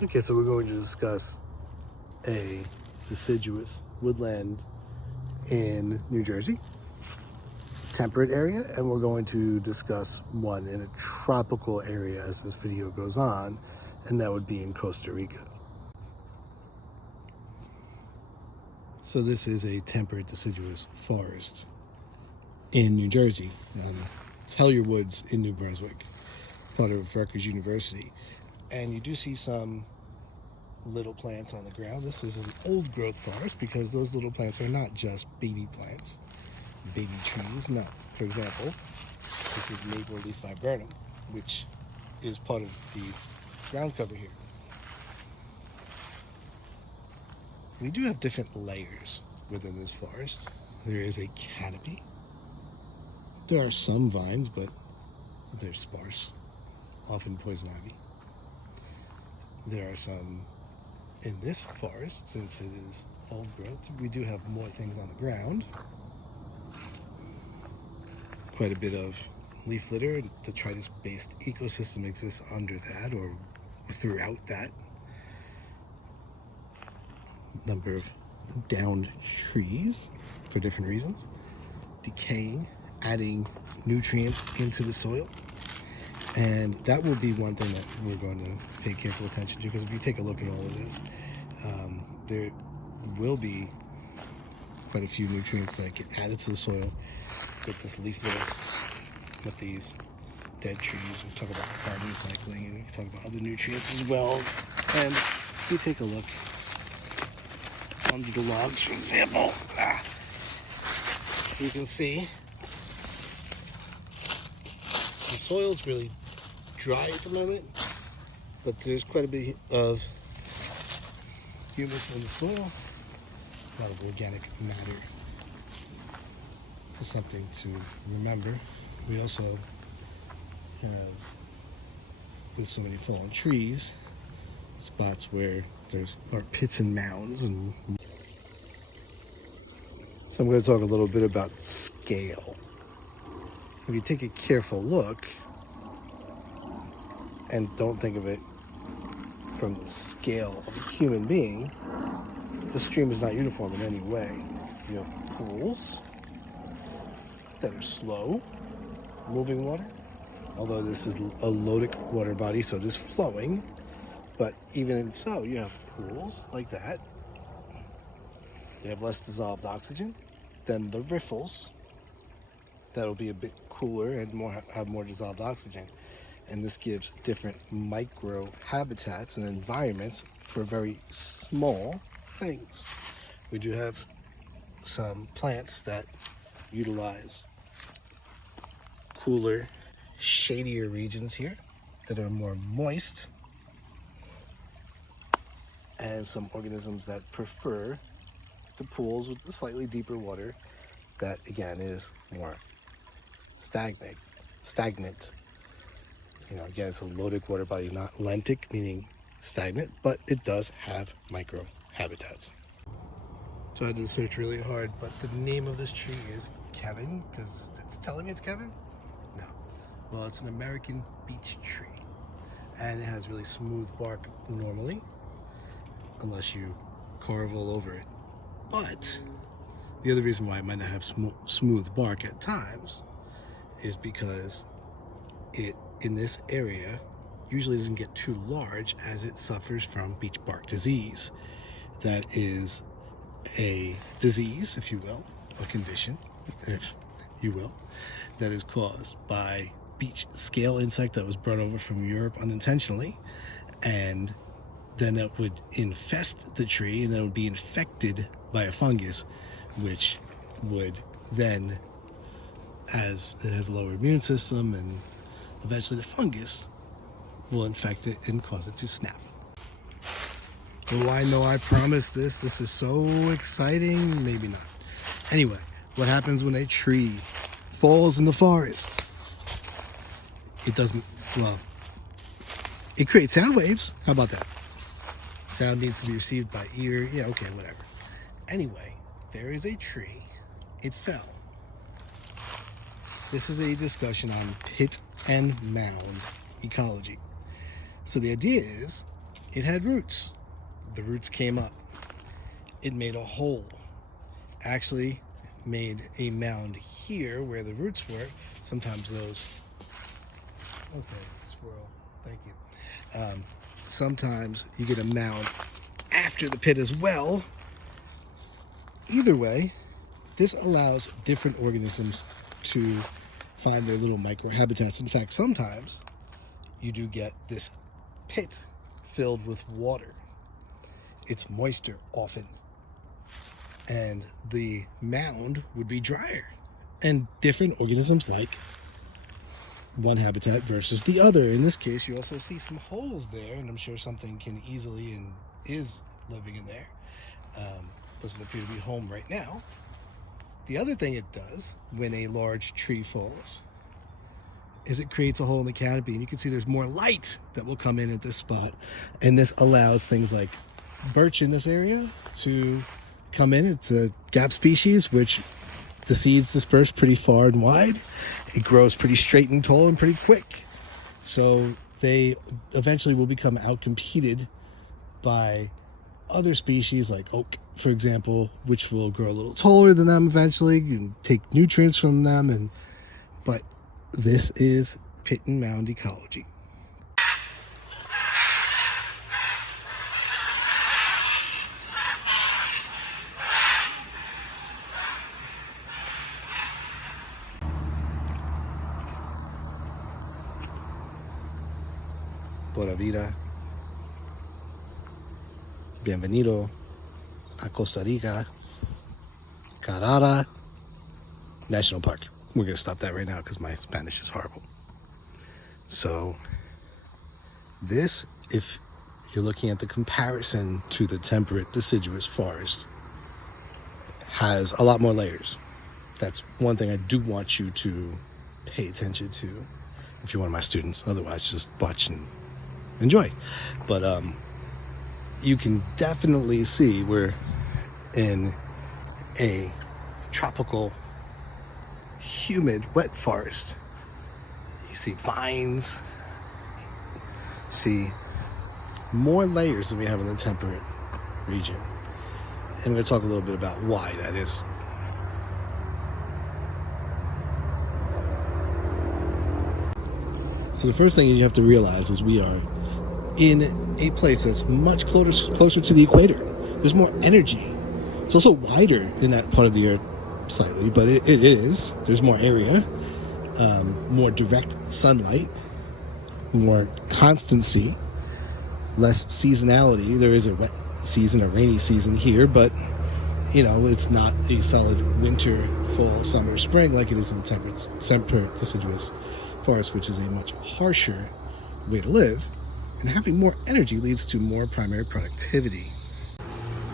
Okay, so we're going to discuss a deciduous woodland in New Jersey, temperate area, and we're going to discuss one in a tropical area as this video goes on, and that would be in Costa Rica. So this is a temperate deciduous forest in New Jersey. It's Helyar Woods in New Brunswick, part of Rutgers University. And you do see some little plants on the ground. This is an old growth forest because those little plants are not just baby plants, baby trees. No. For example, this is maple leaf viburnum, which is part of the ground cover here. We do have different layers within this forest. There is a canopy. There are some vines, but they're sparse, often poison ivy. There are some in this forest, since it is old growth. We do have more things on the ground. Quite a bit of leaf litter. The detritus-based ecosystem exists under that or throughout that. Number of downed trees for different reasons. Decaying, adding nutrients into the soil. And that will be one thing that we're going to pay careful attention to, because if you take a look at all of this, there will be quite a few nutrients that get added to the soil with this leaf litter, with these dead trees. We talk about carbon cycling, and we can talk about other nutrients as well. And if you take a look under the logs, for example, you can see the soil's really dry at the moment, but there's quite a bit of humus in the soil, a lot of organic matter. It's something to remember. We also have, with so many fallen trees, spots where are pits and mounds. And so I'm going to talk a little bit about scale. If you take a careful look and don't think of it from the scale of a human being, the stream is not uniform in any way. You have pools that are slow moving water, although this is a lotic water body, so it is flowing. But even so, you have pools like that. They have less dissolved oxygen than the riffles. That'll be a bit cooler and have more dissolved oxygen. And this gives different micro habitats and environments for very small things. We do have some plants that utilize cooler, shadier regions here that are more moist, and some organisms that prefer the pools with the slightly deeper water that again is more stagnant. You know, again, it's a lotic water body, not lentic, meaning stagnant, but it does have micro habitats. So I had to search really hard, but the name of this tree is Kevin, because it's telling me it's Kevin? No. Well, it's an American beech tree, and it has really smooth bark normally, unless you carve all over it. But the other reason why it might not have smooth bark at times is because it, in this area, usually doesn't get too large as it suffers from beech bark disease. That is a disease, if you will, a condition, if you will, that is caused by beech scale insect that was brought over from Europe unintentionally, and then it would infest the tree, and then it would be infected by a fungus, which would then, as it has a lower immune system, and eventually the fungus will infect it and cause it to snap. Oh, I know I promised this. This is so exciting. Maybe not. Anyway, what happens when a tree falls in the forest? It doesn't, well, it creates sound waves. How about that? Sound needs to be received by ear. Yeah, okay, whatever. Anyway, there is a tree. It fell. This is a discussion on pit and mound ecology. So the idea is it had roots. The roots came up. It made a hole. Actually made a mound here where the roots were. Sometimes those... Okay, squirrel. Thank you. Sometimes you get a mound after the pit as well. Either way, this allows different organisms to find their little microhabitats. In fact, sometimes you do get this pit filled with water. It's moister often. And the mound would be drier. And different organisms like one habitat versus the other. In this case, you also see some holes there, and I'm sure something can easily and is living in there. Doesn't appear to be home right now. The other thing it does when a large tree falls is it creates a hole in the canopy, and you can see there's more light that will come in at this spot, and this allows things like birch in this area to come in. It's a gap species, which the seeds disperse pretty far and wide. It grows pretty straight and tall and pretty quick, so they eventually will become outcompeted by other species like oak, for example, which will grow a little taller than them eventually and take nutrients from them. But this is pit and mound ecology. Pura vida. Bienvenido a Costa Rica, Carara National Park. We're going to stop that right now because my Spanish is horrible. So this, if you're looking at the comparison to the temperate deciduous forest, has a lot more layers. That's one thing I do want you to pay attention to if you're one of my students. Otherwise, just watch and enjoy. But you can definitely see we're in a tropical, humid, wet forest. You see vines, you see more layers than we have in the temperate region. And I'm going to talk a little bit about why that is. So the first thing you have to realize is we are in a place that's much closer to the equator. There's more energy. It's also wider in that part of the earth slightly, but it is. There's more area, more direct sunlight, more constancy, less seasonality. There is a wet season, a rainy season here, but you know, it's not a solid winter, fall, summer, spring like it is in temperate deciduous forest, which is a much harsher way to live. And having more energy leads to more primary productivity.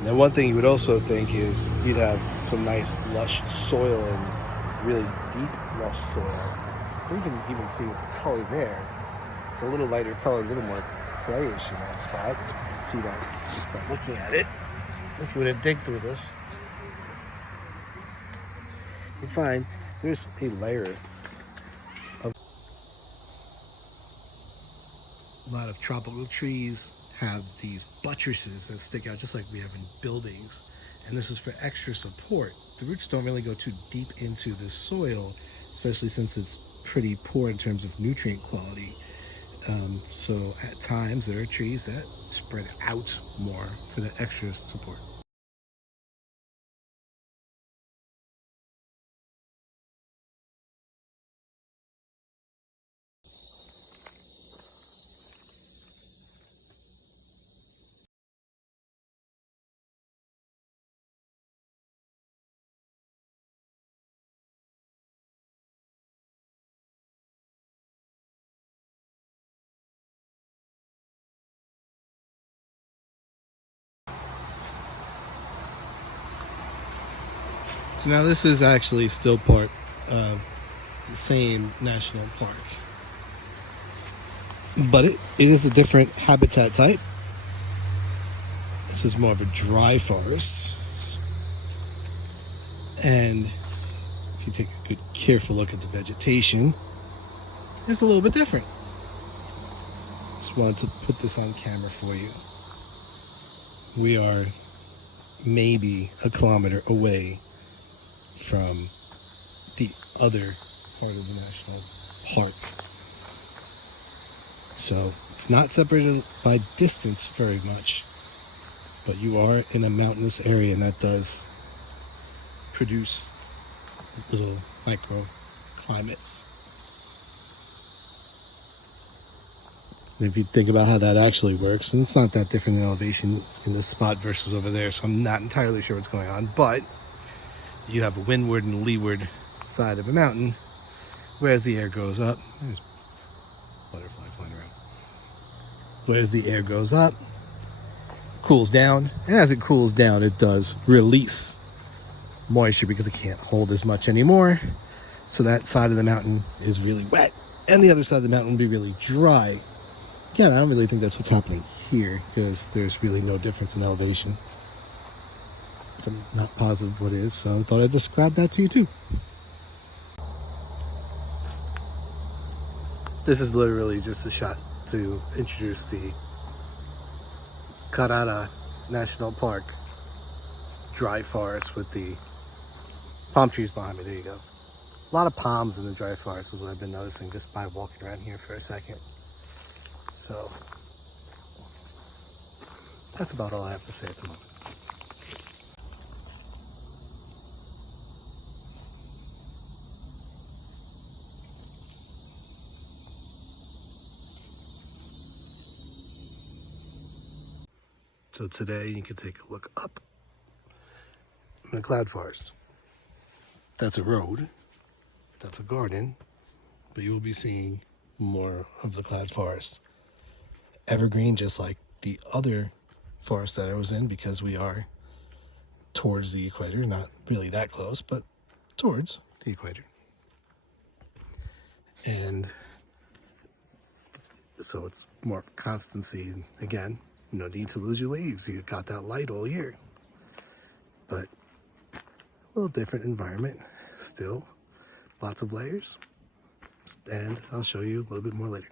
Now, one thing you would also think is you'd have some nice lush soil and really deep lush soil. You can even see with the color there. It's a little lighter color, a little more grayish in that spot. You can see that just by looking at it. If you were to dig through this, you'd find there's a layer of... A lot of tropical trees have these buttresses that stick out just like we have in buildings, and this is for extra support. The roots don't really go too deep into the soil, especially since it's pretty poor in terms of nutrient quality. So at times there are trees that spread out more for that extra support. So now this is actually still part of the same national park, but it is a different habitat type. This is more of a dry forest, and if you take a good careful look at the vegetation, it's a little bit different. It's just wanted to put this on camera for you. We are maybe a kilometer away from the other part of the national park. So it's not separated by distance very much, but you are in a mountainous area, and that does produce little microclimates. And if you think about how that actually works, and it's not that different in elevation in this spot versus over there, so I'm not entirely sure what's going on, but you have a windward and a leeward side of a mountain, whereas the air goes up. There's a butterfly flying around. Whereas the air goes up, cools down, and as it cools down, it does release moisture because it can't hold as much anymore. So that side of the mountain is really wet, and the other side of the mountain will be really dry. Again, I don't really think that's what's happening here because there's really no difference in elevation. I'm not positive what is, so I thought I'd describe that to you too. This is literally just a shot to introduce the Carara National Park dry forest with the palm trees behind me. There you go. A lot of palms in the dry forest is what I've been noticing just by walking around here for a second. So that's about all I have to say at the moment. So today you can take a look up in the cloud forest. That's a road, that's a garden, but you will be seeing more of the cloud forest. Evergreen, just like the other forest that I was in, because we are towards the equator, not really that close, but towards the equator. And so it's more of constancy, and again, no need to lose your leaves. You got that light all year. But a little different environment, still lots of layers, and I'll show you a little bit more later.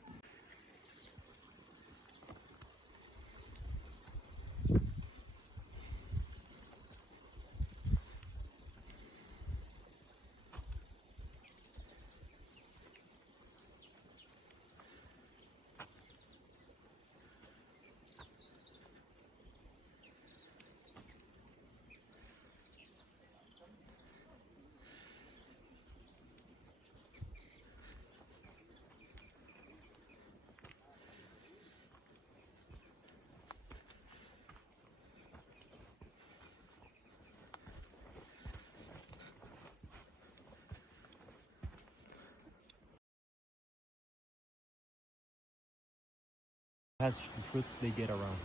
Has fruits they get around.